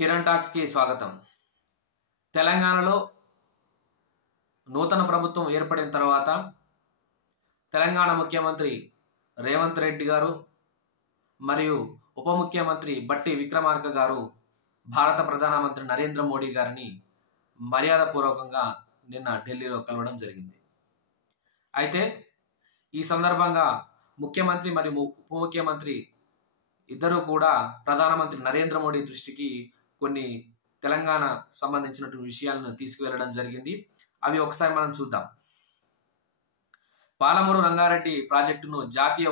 Kiran talks కి స్వాగతం. తెలంగాణలో నూతన ప్రభుత్వం ఏర్పడిన తర్వాత తెలంగాణ ముఖ్యమంత్రి రేవంత్ రెడ్డి గారు మరియు ఉప ముఖ్యమంత్రి బట్టి విక్రమార్క గారు భారత ప్రధానమంత్రి నరేంద్ర మోడీ గారిని మర్యాదపూర్వకంగా నిన్న ఢిల్లీలో కలవడం జరిగింది. అయితే ఈ సందర్భంగా ముఖ్యమంత్రి మరియు ఉప ముఖ్యమంత్రి ఇద్దరు కూడా ప్రధానమంత్రి నరేంద్ర మోడీ దృష్టికి కొన్ని తెలంగాణ సంబంధించినటువంటి విషయాలను తీసుకువెళ్ళడం జరిగింది. అవి ఒకసారి మనం చూద్దాం. పాలమూరు రంగారెడ్డి ప్రాజెక్టును జాతీయ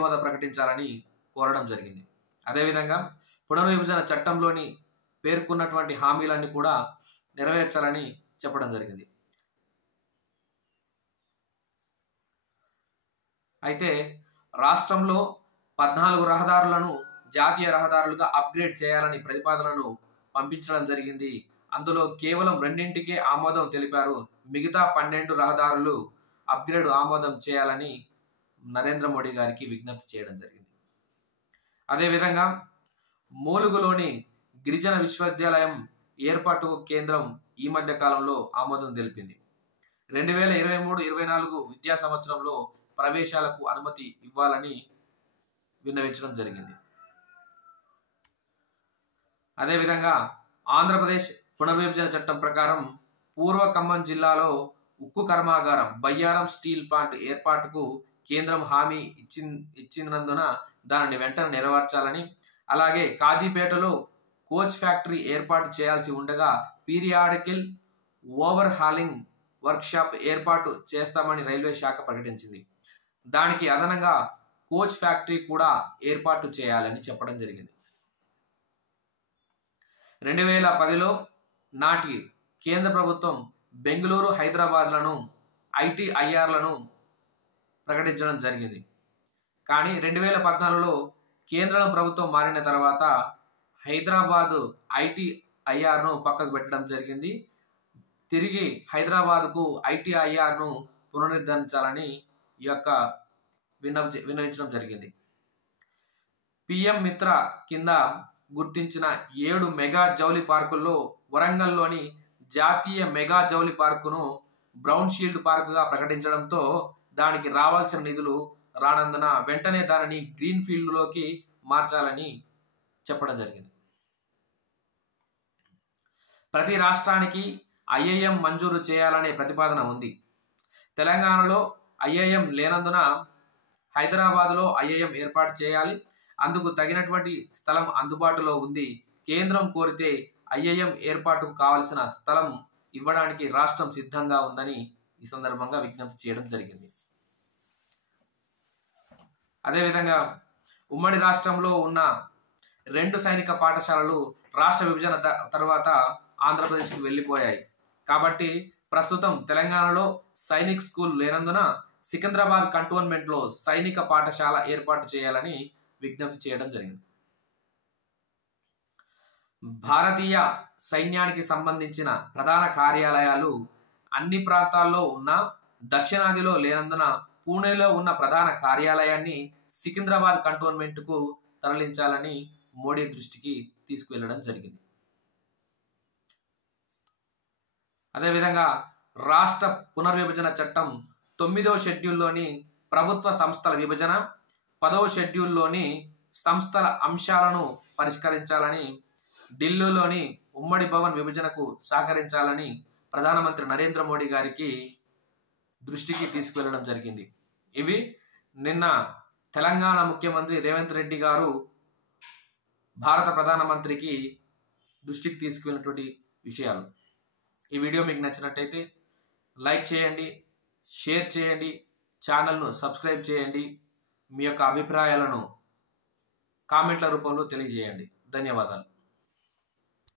హోదా ప్రకటించాలని కోరడం జరిగింది. అదేవిధంగా పునర్విభజన చట్టంలోని పేర్కొన్నటువంటి హామీలన్నీ కూడా నెరవేర్చాలని చెప్పడం జరిగింది. అయితే రాష్ట్రంలో 14 రహదారులను జాతీయ రహదారులుగా అప్గ్రేడ్ చేయాలని ప్రతిపాదనను పంపించడం జరిగింది. అందులో కేవలం 2కే ఆమోదం తెలిపారు. మిగతా 12 రహదారులు అప్గ్రేడ్ ఆమోదం చేయాలని నరేంద్ర మోడీ గారికి విజ్ఞప్తి చేయడం జరిగింది. అదేవిధంగా మూలుగులోని గిరిజన విశ్వవిద్యాలయం ఏర్పాటుకు కేంద్రం ఈ మధ్య కాలంలో ఆమోదం తెలిపింది. 2023-24 విద్యా సంవత్సరంలో ప్రవేశాలకు అనుమతి ఇవ్వాలని విన్నవించడం జరిగింది. అదేవిధంగా ఆంధ్రప్రదేశ్ పునర్విభజన చట్టం ప్రకారం పూర్వ ఖమ్మం జిల్లాలో ఉక్కు కర్మాగారం బయ్యారం స్టీల్ ప్లాంట్ ఏర్పాటుకు కేంద్రం హామీ ఇచ్చినందున దానిని వెంటనే నెరవేర్చాలని, అలాగే కాజీపేటలో కోచ్ ఫ్యాక్టరీ ఏర్పాటు చేయాల్సి ఉండగా పీరియాడికల్ ఓవర్ హాలింగ్ వర్క్షాప్ ఏర్పాటు చేస్తామని రైల్వే శాఖ ప్రకటించింది. దానికి అదనంగా కోచ్ ఫ్యాక్టరీ కూడా ఏర్పాటు చేయాలని చెప్పడం జరిగింది. 2010లో నాటి కేంద్ర ప్రభుత్వం బెంగళూరు, హైదరాబాద్లను ఐటీఐఆర్లను ప్రకటించడం జరిగింది. కానీ 2014లో కేంద్ర ప్రభుత్వం మారిన తర్వాత హైదరాబాదు ఐటీఐఆర్ను పక్కకు పెట్టడం జరిగింది. తిరిగి హైదరాబాద్కు ఐటీఐఆర్ను పునరుద్ధరించాలని ఈ యొక్క విన్నవించడం జరిగింది. పిఎం మిత్ర కింద గుర్తించిన 7 మెగా జౌలి పార్కుల్లో వరంగల్లోని జాతీయ మెగా జౌలి పార్కును బ్రౌన్ షీల్డ్ పార్కుగా ప్రకటించడంతో దానికి రావాల్సిన నిధులు రానందున వెంటనే దానిని గ్రీన్ ఫీల్డ్లోకి మార్చాలని చెప్పడం జరిగింది. ప్రతి రాష్ట్రానికి ఐఐఎం మంజూరు చేయాలనే ప్రతిపాదన ఉంది. తెలంగాణలో ఐఐఎం లేనందున హైదరాబాద్లో ఐఐఎం ఏర్పాటు చేయాలి. అందుకు తగినటువంటి స్థలం అందుబాటులో ఉంది. కేంద్రం కోరితే ఐఐఎం ఏర్పాటుకు కావలసిన స్థలం ఇవ్వడానికి రాష్ట్రం సిద్ధంగా ఉందని ఈ సందర్భంగా విజ్ఞప్తి చేయడం జరిగింది. అదేవిధంగా ఉమ్మడి రాష్ట్రంలో ఉన్న 2 సైనిక పాఠశాలలు రాష్ట్ర విభజన తర్వాత ఆంధ్రప్రదేశ్కి వెళ్ళిపోయాయి. కాబట్టి ప్రస్తుతం తెలంగాణలో సైనిక్ స్కూల్ లేనందున సికింద్రాబాద్ కంటోన్మెంట్లో సైనిక పాఠశాల ఏర్పాటు చేయాలని విజ్ఞప్తి చేయడం జరిగింది. భారతీయ సైన్యానికి సంబంధించిన ప్రధాన కార్యాలయాలు అన్ని ప్రాంతాల్లో ఉన్న దక్షిణాదిలో లేనందున పూణేలో ఉన్న ప్రధాన కార్యాలయాన్ని సికింద్రాబాద్ కంటోన్మెంట్కు తరలించాలని మోడీ దృష్టికి తీసుకువెళ్ళడం జరిగింది. అదేవిధంగా రాష్ట్ర పునర్విభజన చట్టం 9వ షెడ్యూల్లోని ప్రభుత్వ సంస్థల విభజన, 10వ షెడ్యూల్లోని సంస్థల అంశాలను పరిష్కరించాలని, ఢిల్లీలోని ఉమ్మడి భవన్ విభజనకు సహకరించాలని ప్రధానమంత్రి నరేంద్ర మోడీ గారికి దృష్టికి తీసుకువెళ్ళడం జరిగింది. ఇవి నిన్న తెలంగాణ ముఖ్యమంత్రి రేవంత్ రెడ్డి గారు భారత ప్రధానమంత్రికి దృష్టికి తీసుకువెళ్ళినటువంటి విషయాలు. ఈ వీడియో మీకు నచ్చినట్టయితే లైక్ చేయండి, షేర్ చేయండి, ఛానల్ను సబ్స్క్రైబ్ చేయండి. మీ యొక్క అభిప్రాయాలను కామెంట్ల రూపంలో తెలియజేయండి. ధన్యవాదాలు.